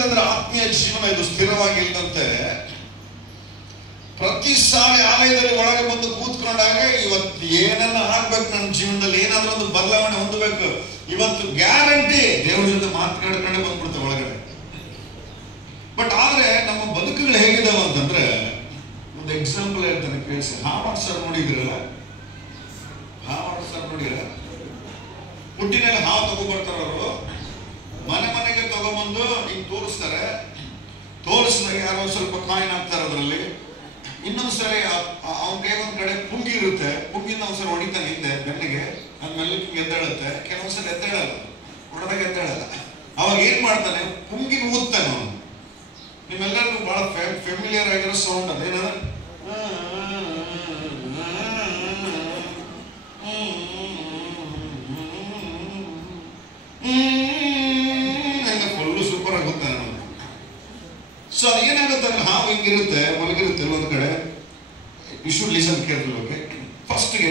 ಏನಾಗುತ್ತೆ ಆತ್ಮೀಯ ಜೀವನ ಇದು ಸ್ಥಿರವಾಗಿಲ್ಲದಂತೆ ಪ್ರತಿ ಸಾರಿ ಆಲಯದಲ್ಲಿ ಒಳಗೆ ಬಂದು ಕೂತ್ಕೊಂಡಾಗ ಇವತ್ತು ಏನನ್ನ ಆಗ್ಬೇಕು, ನನ್ನ ಜೀವನದಲ್ಲಿ ಏನಾದ್ರೂ ಒಂದು ಬದಲಾವಣೆ ಹೊಂದಬೇಕು, ಇವತ್ತು ಗ್ಯಾರಂಟಿ ದೇವ್ರ ಜೊತೆ ಮಾತನಾಡ್ಕೊಂಡೆ ಬಂದ್ಬಿಡ್ತೇವೆ ಒಳಗಡೆ. ಬಟ್ ಆದ್ರೆ ನಮ್ಮ ಬದುಕುಗಳು ಹೇಗಿದಾವ ಅಂತಂದ್ರೆ, ಒಂದು ಎಕ್ಸಾಂಪಲ್ ಹೇಳ್ತಾನೆ ಕೇಳಿಸಿ. ಹಾವಾರ್ಡ್ ಸರ್ ನೋಡಿದ್ರಲ್ಲ, ಹಾವಾರ್ಡ್ ಸರ್ ನೋಡಿರ, ಹುಟ್ಟಿನಲ್ಲಿ ಹಾವು ತಗೊಂಡ್ಬರ್ತಾರ ಅವರು, ಮನೆ ಮನೆಗೆ ತಗೊಂಡ್ಬಂದು ಹಿಂಗ್ ತೋರಿಸ್ತಾರೆ. ತೋರಿಸಿದಾಗ ಯಾರೋ ಸ್ವಲ್ಪ ಕಾಯಿನ್ ಹಾಕ್ತಾರೆ ಅದರಲ್ಲಿ. ಇನ್ನೊಂದ್ಸರಿ ಅವನ ಕೈ ಒಂದ್ ಕಡೆ ಪುಂಗಿ ಇರುತ್ತೆ, ಪುಂಗಿನ ಒಂದ್ಸರಿ ಹೊಡಿತಾನೆ ಹಿಂದೆ ಬೆನ್ನಿಗೆ, ಅದ್ಮೇಲೆ ಎದ್ದೇಳುತ್ತೆ. ಕೆಲವೊಂದ್ಸರಿ ಎದ್ದೇಳಲ್ಲ, ಹೊಡೆದಾಗ ಎದ್ದೇಳಲ್ಲ. ಅವಾಗ ಏನ್ ಮಾಡ್ತಾನೆ, ಪುಂಗಿನ ಊದ್ತಾನೆ ಅವನು. ನಿಮ್ಮೆಲ್ಲರಿಗೂ ಬಹಳ ಫೆಮಿಲಿಯರ್ ಆಗಿರೋ ಸೌಂಡ್ ಅದೇನಂದ್ರೆ ಫುಲ್ಲು ಸೂಪರ್ ಆಗುತ್ತೆ. ಸೊ ಅದು ಏನಾಗುತ್ತೆ ಅಂದ್ರೆ ಹಾವು ಹಿಂಗಿರುತ್ತೆ, ಮಲಗಿರುತ್ತೆ ಒಂದ್ ಕಡೆ. You should listen careful. Okay, ಫಸ್ಟ್ಗೆ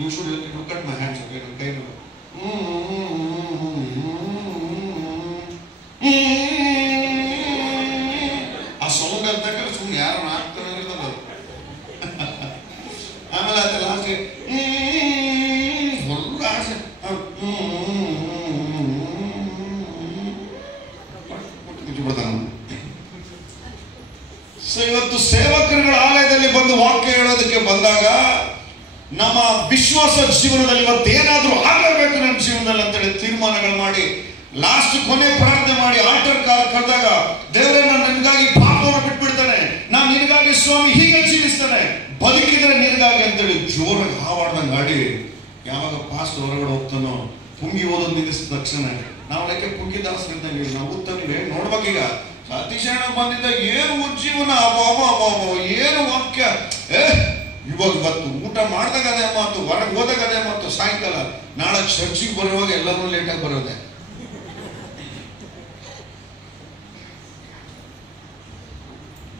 you should look at my hands. Okay, ನನ್ನ ಕೈ ಆ ಸೌಂಡ್ ಅಂತಾಗ ಸುಮ್ಮನೆ ಯಾರು ಹಾಕ್ತಾರೆ ಇರ್ತದ. ಆಮೇಲೆ ಅದ ಲಾಸ್ಟ್ಗೆ ಫುಲ್ ಆಸೆ. ಸೊ ಇವತ್ತು ಸೇವಕರುಗಳ ಆಲಯದಲ್ಲಿ ಬಂದು ವಾಕ್ಯ ಹೇಳೋದಕ್ಕೆ ಬಂದಾಗ ನಮ್ಮ ವಿಶ್ವಾಸ ಜೀವನದಲ್ಲಿ ಇವತ್ತು ಏನಾದ್ರೂ ಆಗಲೇಬೇಕು ನನ್ನ ಜೀವನದಲ್ಲಿ ಅಂತೇಳಿ ತೀರ್ಮಾನಗಳು ಮಾಡಿ ಲಾಸ್ಟ್ ಕೊನೆ ಪ್ರಾರ್ಥನೆ ಮಾಡಿ ಆಲ್ಟರ್ ಕರೆದಾಗ, ದೇವರೇ ನಾನು ನಿನಗಾಗಿ ಪಾಪವನ್ನು ಬಿಟ್ಬಿಡ್ತಾನೆ, ನಾನು ನಿನಗಾಗಿ ಸ್ವಾಮಿ ಹೀಗೆ ಜೀವಿಸ್ತಾನೆ, ಬದುಕಿದ್ರೆ ನಿನಗಾಗಿ ಅಂತೇಳಿ ಜೋರಾಗಿ ಹಾವಾಡ್ದಂಗೆ ಗಾಡಿ. ಯಾವಾಗ ಪಾಸ್ಟ್ ಹೊರಗಡೆ ಹೋಗ್ತಾನೋ ಪುಂಗಿ ಓದೋದು ನಿಲ್ಲಿಸಿದ ತಕ್ಷಣ ನಾವು ಅದಕ್ಕೆ ಪುಂಗಿ ದಾಸರಿದ್ದಂಗೆ ನಾವು ಓದ್ತಾನಿವೆ. ನೋಡ್ಬೇಕೀಗ ಅತಿಶಯಣ ಬಂದಿದ್ದ ಏನು ಉಜ್ಜೀವನ, ಏನು ವಾಕ್ಯ. ಇವತ್ತು ಊಟ ಮಾಡಿದಾಗ ಅದೇ ಮಾತು, ಹೊರಗೆ ಹೋದಾಗ ಅದೇ ಮಾತು, ಸಾಯಂಕಾಲ ನಾಳೆ ಚರ್ಚಿಗೆ ಬರುವಾಗ ಎಲ್ಲರೂ ಲೇಟಾಗಿ ಬರೋದೆ.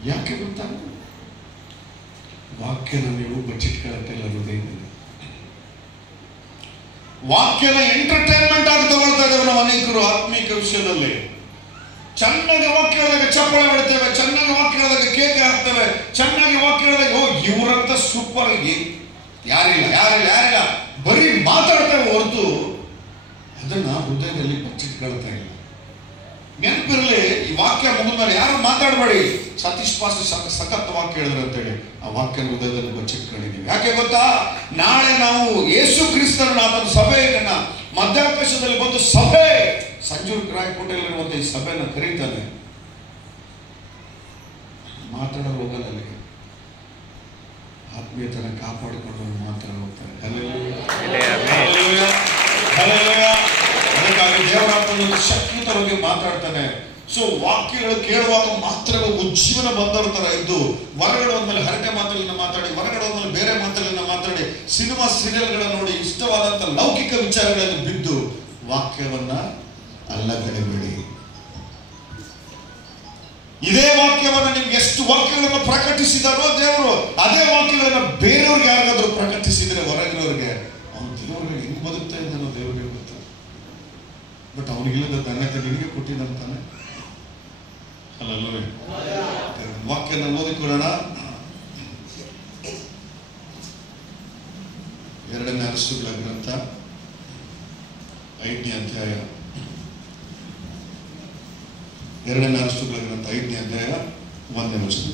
ಯಾಕೆ ಗೊತ್ತಾ? ವಾಕ್ಯನ ನೀವು ಬಚ್ಚಿಟ್ಕೊಳ್ಳುತ್ತಿಲ್ಲ ಹೃದಯದಲ್ಲಿ. ವಾಕ್ಯನ ಎಂಟರ್ಟೈನ್ಮೆಂಟ್ ಆಗಿ ತಗೊಳ್ತಾ ಇದ್ದೇವೆ ನಾವು ಅನೇಕರು ಆತ್ಮೀಕ ವಿಷಯದಲ್ಲಿ. ಚೆನ್ನಾಗಿ ವಾಕ್ಯ ಹೇಳಿದಾಗ ಚಪ್ಪಳೆ ಹೊಡಿತೇವೆ, ಚೆನ್ನಾಗಿ ವಾಕ್ಯ ಹೇಳಿದಾಗ ಕೇಕೆ ಹಾಕ್ತೇವೆ, ಚೆನ್ನಾಗಿ ವಾಕ್ಯ ಹೇಳಿದಾಗ ಓ ಇವರಂತ ಸೂಪರ್ ಯಾರಿಲ್ಲ ಬರೀ ಮಾತಾಡ್ತೇವೆ ಹೊರತು ಅದನ್ನ ಹೃದಯದಲ್ಲಿ ಬಚ್ಚಿಟ್ಕೊಳ್ತಾ ಇಲ್ಲ. ನೆನಪಿರಲಿ, ಈ ವಾಕ್ಯ ಮುಗಿದ್ಮೇಲೆ ಯಾರು ಮಾತಾಡಬೇಡಿ, ಸತೀಶ್ ಪಾಸ್ ಸಖತ್ ವಾಕ್ಯ ಹೇಳಿದ್ರು ಅಂತೇಳಿ ಆ ವಾಕ್ಯ ಹೃದಯದಲ್ಲಿ ಬಚ್ಚಿಟ್ಕೊಂಡಿದ್ದೀವಿ. ಯಾಕೆ ಗೊತ್ತಾ? ನಾಳೆ ನಾವು ಯೇಸು ಕ್ರಿಸ್ತನ ಆತನ ಸಭೆಯನ್ನ ಮಧ್ಯಾಕಾಶದಲ್ಲಿ ಬಂದು ಸಭೆ ಸಂಜೂರ್ ರಾಯಕೋಟೆಯಲ್ಲಿರುವಂತ ಈ ಸಭೆಯನ್ನು ಕರೀತಾನೆ. ಮಾತಾಡಲು ಹೋಗಲ್ಲ, ಅಲ್ಲಿಗೆ ಆತ್ಮೀಯತನ ಕಾಪಾಡಿಕೊಂಡು ಮಾತ್ರ ಹೋಗ್ತಾರೆ. ಅದಕ್ಕಾಗಿ ದೇವರಾತ್ಮನ ಶಕ್ತಿಯುತವಾಗಿ ಮಾತಾಡ್ತಾನೆ. ಸೊ ವಾಕ್ಯಗಳು ಕೇಳುವಾಗ ಮಾತ್ರ ಉಜ್ಜೀವನ ಬಂದವರ ತರ ಇದ್ದು, ಹೊರಗಡೆ ಹೋದ್ಮೇಲೆ ಹರಟೆ ಮಾತುಗಳನ್ನ ಮಾತಾಡಿ, ಹೊರಗಡೆ ಹೋದ್ಮೇಲೆ ಬೇರೆ ಮಾತುಗಳನ್ನ ಮಾತಾಡಿ, ಸಿನಿಮಾ ಸೀರಿಯಲ್ಗಳನ್ನ ನೋಡಿ ಇಷ್ಟವಾದಂತ ಲೌಕಿಕ ವಿಚಾರಗಳನ್ನು ಬಿದ್ದು ವಾಕ್ಯವನ್ನ ಅಲ್ಲಗಳೆಬೇಡಿ. ಇದೇ ವಾಕ್ಯವನ್ನ ನಿಮ್ಗೆ ಎಷ್ಟು ವಾಕ್ಯಗಳನ್ನು ಪ್ರಕಟಿಸಿದಾರೋ ದೇವರು, ಅದೇ ವಾಕ್ಯಗಳನ್ನ ಬೇರೆಯವ್ರಿಗೆ ಯಾರಿಗಾದ್ರೂ ಪ್ರಕಟಿಸಿದ್ರೆ ಹೊರಗಿನವ್ರಿಗೆ, ಅವನು ದೇವರಿಗೆ ಹೆಂಗ್ ಬದುಕ್ತಾ ಇದ್ದಾನೋ ದೇವರಿಗೆ ಗೊತ್ತು. ಬಟ್ ಅವನಿಗಿಲ್ಲದ ಧನ್ಯತೆ ನಿನಗೆ ಕೊಟ್ಟಿದ್ದಂತಾನೆ. ಅಲ್ಲವೇ? ವಾಕ್ಯನ ಓದಿಕೊಳ್ಳೋಣ. 2ನೇ ಅರಸುಗಳ ಗ್ರಂಥ 5ನೇ ಅಧ್ಯಾಯ. 2ನೇ ಅರಸುಗಳ ಗ್ರಂಥ 5ನೇ ಅಧ್ಯಾಯ 1ನೇ ವಚನ.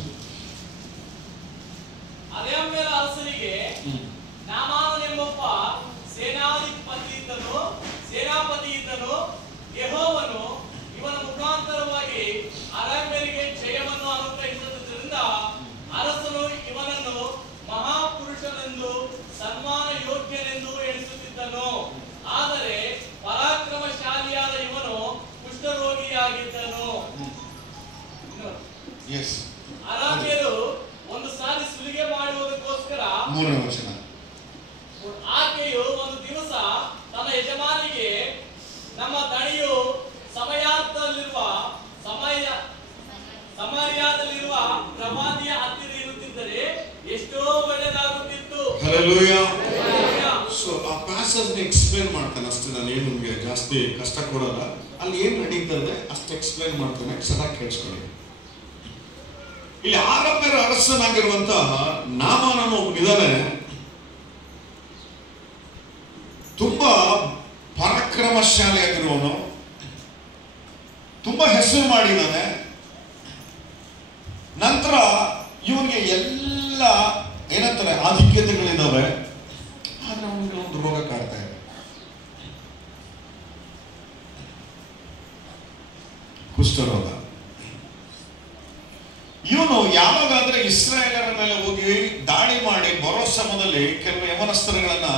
ಅರಸನಿಗೆ ನಾಮಾನನೆಂಬೊಬ್ಬ ಸೇನಾಪತಿ ಇದ್ದನು. ಯೆಹೋವನು ಇವನ ಮುಖಾಂತರವಾಗಿ ಅರಾಮ್ಯರಿಗೆ ಜಯವನ್ನು ಅನುಗ್ರಹಿಸಿದ್ದರಿಂದ ಅರಸನು ಇವನನ್ನು ಮಹಾಪುರುಷನೆಂದು ಸನ್ಮಾನ ಯೋಗ್ಯನೆಂದು ಎಣಿಸುತ್ತಿದ್ದನು. ಆದರೆ ಪರಾಕ್ರಮಶಾಲಿಯಾದ ಇವನು ಕುಷ್ಠರೋಗಿಯಾಗಿದ್ದನು. ಅರಾಮ್ಯರು ಒಂದು ಸಾರಿ ಸುಲಿಗೆ ಮಾಡುವುದಕ್ಕೋಸ್ಕರ, 3ನೇ ವಚನ, ಆಕೆಯು ಒಂದು ದಿವಸ ತನ್ನ ಯಜಮಾನಿಗೆ, ನಮ್ಮ ದಣಿಯು ಸಮಾರ್ಯದಲ್ಲಿರುವ ಪ್ರವಾದಿಯ ಹತ್ತಿರ ಇರುತ್ತಿದ್ದರೆ ಎಷ್ಟೋ ಒಳ್ಳೆಯದಾಗುತ್ತಿತ್ತು. Hallelujah. So ಆ ಪಾಸ್ ಎಕ್ಸ್ಪ್ಲೇನ್ ಮಾಡ್ತಾನೆ ಅಷ್ಟೇ. ನಾನು ಏನು ನಿಮಗೆ ಜಾಸ್ತಿ ಕಷ್ಟ ಕೊಡಲ್ಲ. ಅಲ್ಲಿ ಏನು ನಡೀತದೆ ಅಷ್ಟು ಎಕ್ಸ್ಪ್ಲೇನ್ ಮಾಡ್ತಾನೆ, ಚೆನ್ನಾಗಿ ಕೇಳಿಸ್ಕೊಳ್ಳಿ. ಇಲ್ಲಿ ಆರಂಭದ ಅರಸನಾಗಿರುವಂತಹ ನಾಮಾನನು ಒಬ್ಬನಿದ್ದಾನೆ. ತುಂಬಾ ಪರಾಕ್ರಮಶಾಲಿಯಾಗಿರುವವನು, ತುಂಬಾ ಹೆಸರು ಮಾಡಿದ್ದಾನೆ. ನಂತರ ಇವನಿಗೆ ಎಲ್ಲ ಏನಂತಾರೆ ಆಧಿಕ್ಯತೆಗಳಿದ್ದಾವೆ. ಆದ್ರೆ ಅವನಿಗೆ ಒಂದು ರೋಗ ಕಾಡ್ತಾ ಇದೆ, ಕುಷ್ಠರೋಗ. ಇವನು ಯಾವಾಗಾದ್ರೆ ಇಸ್ರಾಯೇಲರ ಮೇಲೆ ಹೋಗಿ ದಾಳಿ ಮಾಡಿ ಬರೋ ಸಮಯದಲ್ಲಿ ಕೆಲವು ಯವನಸ್ಥರಗಳನ್ನ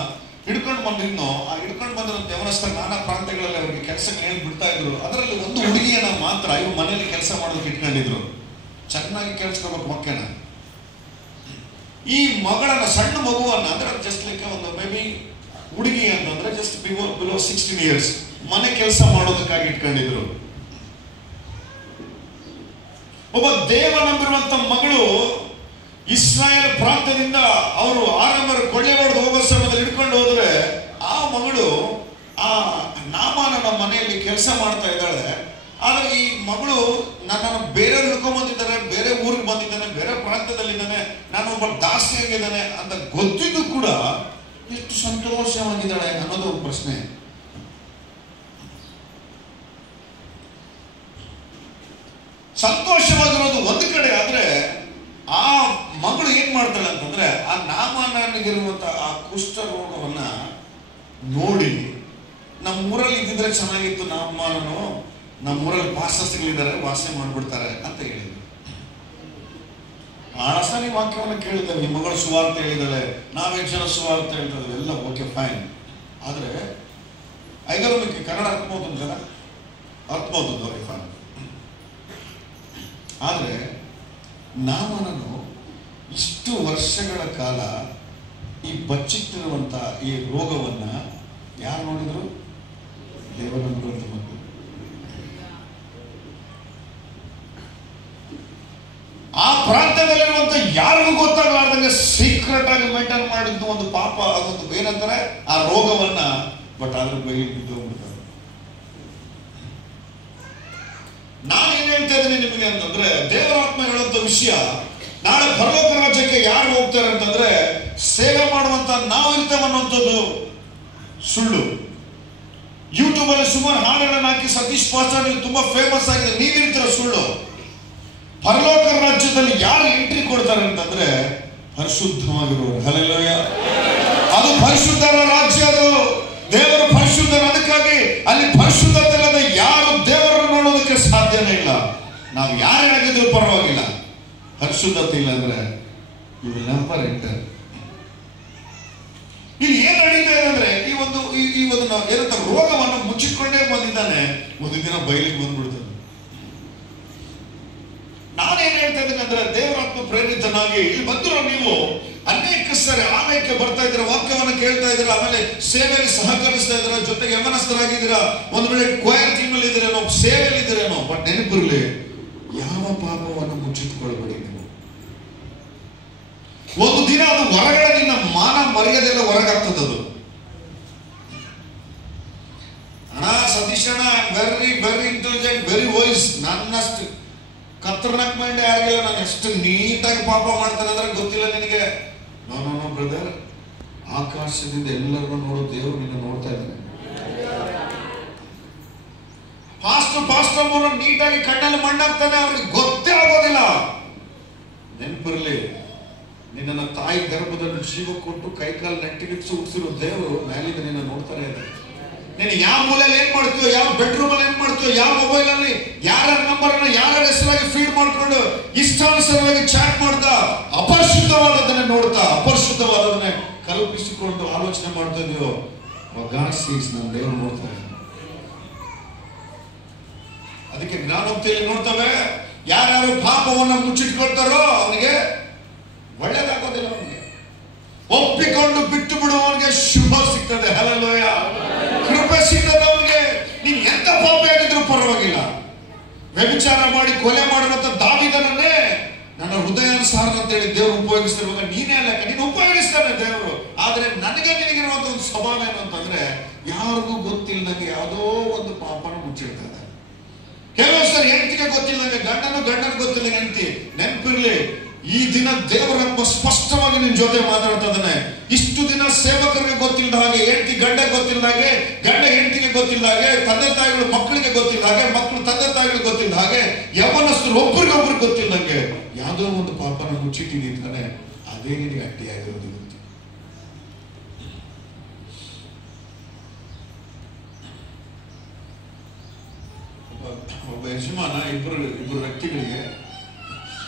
ಹಿಡ್ಕೊಂಡು ಬಂದಿದ್ನೋ, ಆ ಹಿಡ್ಕೊಂಡು ಬಂದಿರೋ ಯವನಸ್ಥರ ನಾನಾ ಪ್ರಾಂತ್ಯಗಳಲ್ಲಿ ಅವರಿಗೆ ಕೆಲಸಕ್ಕೆ ಏನು ಬಿಡ್ತಾ ಇದ್ರು. ಅದರಲ್ಲಿ ಒಂದು ಹುಡುಗಿಯನ್ನ ಮಾತ್ರ ಇವ್ರು ಮನೆಯಲ್ಲಿ ಕೆಲಸ ಮಾಡೋದಕ್ಕೆ ಇಟ್ಕೊಂಡಿದ್ರು. ಚೆನ್ನಾಗಿ ಕೇಳಿಸ್ಕೋಬೇಕು ಮಕ್ಕಳನ್ನ. ಈ ಮಗಳನ್ನ, ಸಣ್ಣ ಮಗುವನ್ನ, ಅಂದ್ರೆ ಜಸ್ಟ್ ಲೈಕ್ ಒಂದು ಮೇ ಬಿ ಹುಡುಗಿ ಅಂತಂದ್ರೆ ಜಸ್ಟ್ ಬಿಲೋ 16 years ಮನೆ ಕೆಲಸ ಮಾಡೋದಕ್ಕಾಗಿ ಇಟ್ಕೊಂಡಿದ್ರು. ಒಬ್ಬ ದೇವ ನಂಬಿರುವಂತ ಮಗಳು ಇಸ್ರಾಯೇಲ್ ಪ್ರಾಂತ್ಯದಿಂದ ಅವರು ಆರಂಭ ಕೊಳ್ಳೆ ಹೊಡೆದು ಹೋಗೋ ಸಮಯದಲ್ಲಿ ಹಿಡ್ಕೊಂಡು ಹೋದ್ರೆ ಆ ಮಗಳು ಆ ನಾಮಾನನ ಮನೆಯಲ್ಲಿ ಕೆಲಸ ಮಾಡ್ತಾ ಇದ್ದಾಳೆ. ಆದ್ರೆ ಈ ಮಗಳು ನನ್ನನ್ನು ಬೇರೆ ಹಿಡ್ಕೊಂಡ್ ಬಂದಿದ್ದಾನೆ, ಬೇರೆ ಊರಿಗೆ ಬಂದಿದ್ದಾನೆ, ಬೇರೆ ಪ್ರಾಂತ್ಯದಲ್ಲಿದ್ದಾನೆ, ನಾನು ಒಬ್ಬ ದಾಸಿಯಾಗಿದ್ದಾನೆ ಅಂತ ಗೊತ್ತಿದ್ದು ಕೂಡ ಎಷ್ಟು ಸಂತೋಷವಾಗಿದ್ದಾಳೆ ಅನ್ನೋದು ಒಂದು ಪ್ರಶ್ನೆ. ಸಂತೋಷವಾಗಿರೋದು ಒಂದು ಕಡೆ, ಆದ್ರೆ ಆ ಮಗಳು ಏನ್ ಮಾಡ್ತಾಳೆ ಅಂತಂದ್ರೆ ಆ ನಾಮಾನನಿಗಿರುವಂತಹ ಆ ಕುಷ್ಠ ರೋಗವನ್ನ ನೋಡಿ ನಮ್ಮೂರಲ್ಲಿ ಇದ್ದಿದ್ರೆ ಚೆನ್ನಾಗಿತ್ತು, ನಾಮಾನನು ನಮ್ಮೂರಲ್ಲಿ ಪಾಸ್ಟರ್ಸ್ಗಳಿದ್ದಾರೆ ವಾಸನೆ ಮಾಡ್ಬಿಡ್ತಾರೆ ಅಂತ ಹೇಳಿದ್ರು. ಆಳಸಾನಿ ವಾಕ್ಯವನ್ನು ಕೇಳಿದ್ದೇವೆ, ನಿಮ್ಮ ಮಗಳು ಸುವಾರ್ತೆ ಹೇಳಿದಾಳೆ, ನಾವೇ ಜನ ಸುವಾರ್ತೆ ಹೇಳ್ತೇವೆ, ಎಲ್ಲ ಓಕೆ ಫೈನ್. ಆದ್ರೆ ಐಗರಮಿಕ್ಕೆ ಕನ್ನಡ ಅರ್ಥಮೌತಂದ್ರ ಅರ್ಥಮೌತಂದು ಫೈನ್. ಆದ್ರೆ ನಾಮಾನನು ಇಷ್ಟು ವರ್ಷಗಳ ಕಾಲ ಈ ಬಚ್ಚಿಟ್ಟಿರುವಂತ ಈ ರೋಗವನ್ನ ಯಾರು ನೋಡಿದ್ರು? ದೇವನಂಬಿರುವಂತ ಮಕ್ಕಳು. ಆ ಪ್ರಾಂತ್ಯದಲ್ಲಿರುವಂತ ಯಾರಿಗೂ ಗೊತ್ತಾಗಲಾರ್ದಂಗೆ ಸೀಕ್ರೆಟ್ ಆಗಿ ಮೇಂಟೈನ್ ಮಾಡಿದ್ದು ಒಂದು ಪಾಪ, ಅದೊಂದು ಏನಂತಾರೆ ಆ ರೋಗವನ್ನ. ಬಟ್ ಅದ್ರ ಬೈಲಿ ಬಿದ್ದು ಹೋಗ್ಬಿಡ್ತಾರೆ. ನಾನೇನ್ ಹೇಳ್ತಾ ಇದ್ದೀನಿ ನಿಮಗೆ ಅಂತಂದ್ರೆ, ದೇವರಾತ್ಮ ಹೇಳುವಂತ ವಿಷಯ, ನಾಳೆ ಪರಲೋಕ ರಾಜ್ಯಕ್ಕೆ ಯಾರು ಹೋಗ್ತಾರೆ ಅಂತಂದ್ರೆ ಸೇವೆ ಮಾಡುವಂತ ನಾವು ಇರ್ತೇವೆ ಅನ್ನುವಂಥದ್ದು ಸುಳ್ಳು. ಯೂಟ್ಯೂಬ್ ಅಲ್ಲಿ ಸುಮಾರು ಹಾಡುಗಳನ್ನ ಹಾಕಿ ಸತೀಶ್ ಪಾಸ್ಟರ್ ನೀವು ತುಂಬಾ ಫೇಮಸ್ ಆಗಿದೆ, ನೀವಿರ್ತೀರ ಸುಳ್ಳು. ಪರಲೋಕ ರಾಜ್ಯದಲ್ಲಿ ಯಾರು ಎಂಟ್ರಿ ಕೊಡ್ತಾರೆ ಅಂತಂದ್ರೆ ಪರಿಶುದ್ಧವಾಗಿರುವರು. ಹಲ್ಲೆಲೂಯಾ. ಅದು ಪರಿಶುದ್ಧರ ರಾಜ್ಯ, ಅದು ದೇವರು ಪರಿಶುದ್ಧರು. ಅದಕ್ಕಾಗಿ ಅಲ್ಲಿ ಪರಿಶುದ್ಧತೆ ಇಲ್ಲದೆ ಯಾರು ದೇವರನ್ನು ನೋಡೋದಕ್ಕೆ ಸಾಧ್ಯನೇ ಇಲ್ಲ. ನಾವು ಯಾರೇನಾಗಿದ್ರು ಪರವಾಗಿಲ್ಲ, ಪರಿಶುದ್ಧತೆ ಇಲ್ಲ ಅಂದ್ರೆ ಯು ವಿಲ್ ನೆವರ್ ಎಂಟರ್. ಇಲ್ಲಿ ಏನ್ ನಡೀತಾ ಇದೆ ಅಂದ್ರೆ ಈ ಒಂದು ಏನಂತ ರೋಗವನ್ನು ಮುಚ್ಚಿಕೊಂಡೇ ಬಂದಿದ್ದಾನೆ. ಒಂದು ದಿನ ಬಯಲಿಗೆ ಬಂದ್ಬಿಡ್ತಾನೆ. ನಾನೇನ್ ಹೇಳ್ತಾ ಇದ್ದೀನಿ ಅಂದ್ರೆ, ದೇವರಾತ್ಮ ಪ್ರೇರಿತನಾಗಿ ಇಲ್ಲಿ ಬಂದಿರೋ ನೀವು ಅನೇಕ ಸರಿ ಆಲಯಕ್ಕೆ ಬರ್ತಾ ಇದ್ದೀರಾ, ವಾಕ್ಯವನ್ನು ಕೇಳ್ತಾ ಇದ್ದೀರಾ, ಆಮೇಲೆ ಸೇವೆಯಲ್ಲಿ ಸಹಕರಿಸ್ತಾ ಇದ್ದೀರಾ, ಜೊತೆಗೆ ಯಮನಸ್ಥರಾಗಿದ್ದೀರಾ, ಒಂದು ವೇಳೆ ಕ್ವೈರ್ ಟೀಮ್ ಅಲ್ಲಿ ಇದ್ದೀರೇನೋ, ಸೇವೆಯಲ್ಲಿ ಇದ್ದೀರೇನೋ. ಬಟ್ ನೆನಪಿರ್ಲಿ, ಯಾವ ಪಾಪವನ್ನು ಮುಚ್ಚಿಟ್ಕೊಳ್ಬೇಡಿ ನೀವು. ಒಂದು ದಿನ ಅದು ಹೊರಗಡೆ ನಿನ್ನ ಮಾನ ಮರ್ಯಾದೆಲ್ಲ ಹೊರಗಾಗ್ತದದು. ಅಣ್ಣ ಸತೀಶ್ ಅಣ್ಣ very very intelligent, very wise. ನನ್ನಷ್ಟು ಕತ್ತರ್ನಕ್ ಮೈಂಡ್ ಯಾರಿಗಿಲ್ಲ. ನಾನು ಎಷ್ಟು ನೀಟಾಗಿ ಪಾಪ ಮಾಡ್ತಾನೆ ಅಂದ್ರೆ ಗೊತ್ತಿಲ್ಲ ನಿನಗೆ. ನೋ ಬ್ರದರ್, ಆಕಾಶದಿಂದ ಎಲ್ಲರನ್ನು ನೋಡೋ ದೇವರು ನಿನ್ನ ನೋಡ್ತಾ ಇದ್ದಾನೆ. ಪಾಸ್ಟರ್ ನೀಟಾಗಿ ಕಣ್ಣಲ್ಲಿ ಮಣ್ಣಾಗ್ತಾನೆ, ಅವ್ರಿಗೆ ಗೊತ್ತೇ ಆಗೋದಿಲ್ಲ. ನೆನಪಿರ್ಲಿ, ನಿನ್ನ ತಾಯಿ ಗರ್ಭದಲ್ಲಿ ಜೀವ ಕೊಟ್ಟು ಕೈಕಾಲು ನೆಟ್ಟಿಗಿಟ್ಟು ಹುಟ್ಟಿಸಿರೋ ದೇವರು ಮೇಲಿಂದ ನಿನ್ನ ನೋಡ್ತಾನೆ ಇದ್ದಾರೆ. ನೀನು ಯಾವ ಮೂಲೆಯಲ್ಲಿ ಏನ್ ಮಾಡ್ತೀಯೋ, ಯಾವ ಬೆಡ್ರೂಮ್ ಅಲ್ಲಿ ಏನ್ ಮಾಡ್ತೀಯೋ, ಯಾವ ಮೊಬೈಲ್ ಅಲ್ಲಿ ಯಾರ ನಂಬರ್ ಅನ್ನ ಯಾರ ಹೆಸರಾಗಿ ಫೀಡ್ ಮಾಡ್ಕೊಂಡು ಇಷ್ಟಾನುಸಾರವಾಗಿ ಚಾಟ್ ಮಾಡ್ತಾ ಅಪರಿಶುದ್ಧವಾದದನ್ನೇ ನೋಡ್ತಾ ಅಪರಿಶುದ್ಧವಾದದನ್ನೇ ಕಲ್ಪಿಸಿಕೊಂಡು ಆಲೋಚನೆ ಮಾಡ್ತಾ ಇದೆಯೋ, ಗಾಡ್ ಸೀಸ್, ನನ್ನ ದೇವರು ನೋಡ್ತಾ ಇದ್ದಾನೆ. ಅದಕ್ಕೆ ಜ್ಞಾನೋಕ್ತಿಯಲ್ಲಿ ನೋಡ್ತವೆ, ಯಾರ್ಯಾರು ಪಾಪವನ್ನು ಮುಚ್ಚಿಟ್ಕೊಳ್ತಾರೋ ಅವನಿಗೆ ಒಳ್ಳೇದಾಗೋದಿಲ್ಲ. ಅವನಿಗೆ ಒಪ್ಪಿಕೊಂಡು ಬಿಟ್ಟು ಬಿಡುವವನಿಗೆ ಶುಭ ಸಿಗ್ತದೆ. ಹಲ್ಲೆಲೂಯಾ. ಕೃಪೆ ಸಿಗ್ತದೆ ಅವನಿಗೆ. ನೀನ್ ಎಂತ ಪಾಪ ಆಗಿದ್ರು ಪರವಾಗಿಲ್ಲ. ವ್ಯಭಿಚಾರ ಮಾಡಿ ಕೊಲೆ ಮಾಡಿರುವಂತ ದಾವೀದನನ್ನೇ ನನ್ನ ಹೃದಯಾನುಸಾರ ಅಂತ ಹೇಳಿ ದೇವರು ಉಪಯೋಗಿಸ್ತಿರುವಾಗ ನೀನೇ ಲೆಕ್ಕ, ನೀನು ಉಪಯೋಗಿಸ್ತಾನೆ ದೇವರು. ಆದ್ರೆ ನನಗೆ ನಿನಗಿರುವಂತ ಒಂದು ಒಂದು ಸ್ವಭಾವ ಏನು ಅಂತಂದ್ರೆ ಯಾರಿಗೂ ಗೊತ್ತಿಲ್ಲದಂಗೆ ಯಾವುದೋ ಒಂದು ಪಾಪನ ಮುಚ್ಚಿಡ್ತಾರೆ. ಕೆಲವು ಸರಿ ಹೆಂಡತಿಗೆ ಗೊತ್ತಿಲ್ಲದಂಗೆ, ಗಂಡನ ಗೊತ್ತಿಲ್ಲ ಹೆಂಡತಿ. ನೆನಪಿರ್ಲಿ, ಈ ದಿನ ದೇವರಪ್ಪ ಸ್ಪಷ್ಟವಾಗಿ ನಿನ್ ಜೊತೆ ಮಾತಾಡ್ತಾ ಇದ್ದಾನೆ. ಇಷ್ಟು ದಿನ ಸೇವಕರಿಗೆ ಗೊತ್ತಿಲ್ಲದ ಹಾಗೆ, ಹೆಂಡತಿ ಗಂಡ ಗೊತ್ತಿಲ್ಲದ ಹಾಗೆ, ಗಂಡ ಹೆಂಡತಿಗೆ ಗೊತ್ತಿಲ್ಲದ ಹಾಗೆ, ತಂದೆ ತಾಯಿಗಳು ಮಕ್ಕಳಿಗೆ ಗೊತ್ತಿಲ್ಲ ಹಾಗೆ, ಮಕ್ಕಳು ತಂದೆ ತಾಯಿಗಳು ಗೊತ್ತಿಲ್ಲ ಹಾಗೆ, ಯವನಸ್ಥರು ಒಬ್ಬರಿಗೊಬ್ರು ಗೊತ್ತಿಲ್ಲದಂಗೆ ಯಾವುದೋ ಒಂದು ಪಾಪನ ಮುಚ್ಚಿಟ್ಟಿದ್ದಾನೆ. ಅದೇ ನಿನಗೆ ಅಡ್ಡಿಯಾಗಿರೋದು. ಒಬ್ಬ ಯಜಮಾನ ಇಬ್ಬರು ವ್ಯಕ್ತಿಗಳಿಗೆ